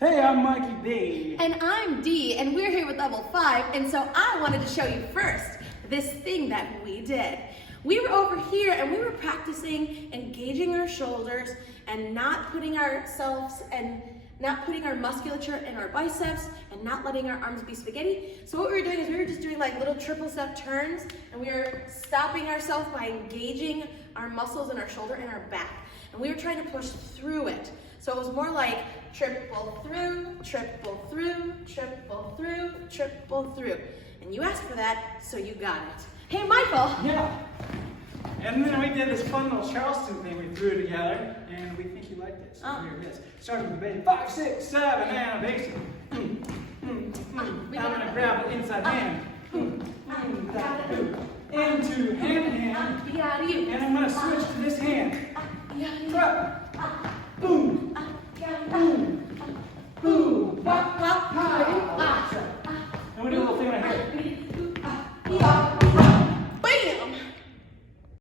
Hey, I'm Mikey B. And I'm Dee, and we're here with level 5, and so I wanted to show you first this thing that we did. We were over here and we were practicing engaging our shoulders and not putting ourselves and not putting our musculature in our biceps and not letting our arms be spaghetti. So what we were doing is we were just doing like little triple step turns, and we were stopping ourselves by engaging our muscles in our shoulder and our back. And we were trying to push through it. So it was more like triple through, triple through, triple through, triple through. And you asked for that, so you got it. Hey, Michael. Yeah. And then we did this fun little Charleston thing we threw together, and we think you liked it. So here it is. Starting with the baby. 5, 6, 7, and a basic. I'm gonna grab the inside hand. Into hand. And I'm gonna switch to this hand. Drop. Boom. Boom.